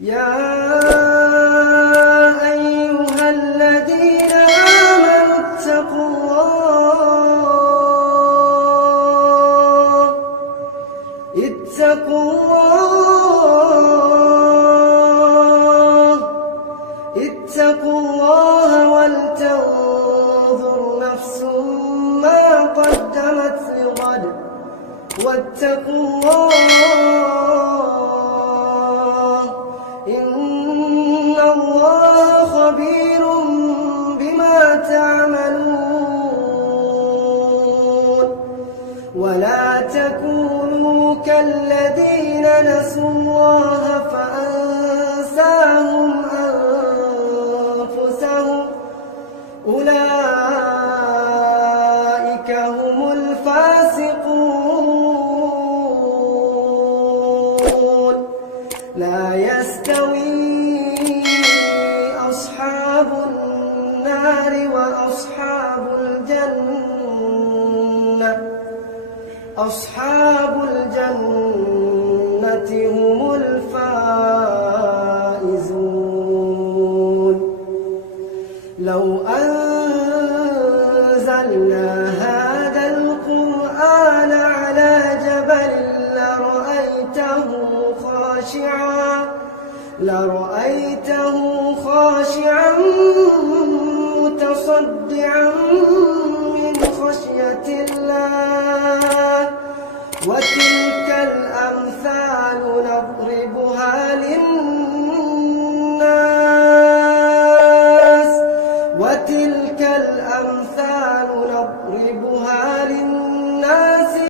يا أيها الذين آمنوا اتقوا الله ولتنظر نفس ما قدمت لغد واتقوا الله إن الله خبير بما تعملون ولا تكونوا كالذين نسوا الله فأنساهم أنفسهم أولئك هم الفاسقون لا يستوي أصحاب النار وأصحاب الجنة أصحاب الجنة هم الفائزون لو أنزلنا هذا القرآن على جبل لرأيته خاشعا متصدعا من خشية الله وتلك الأمثال نضربها للناس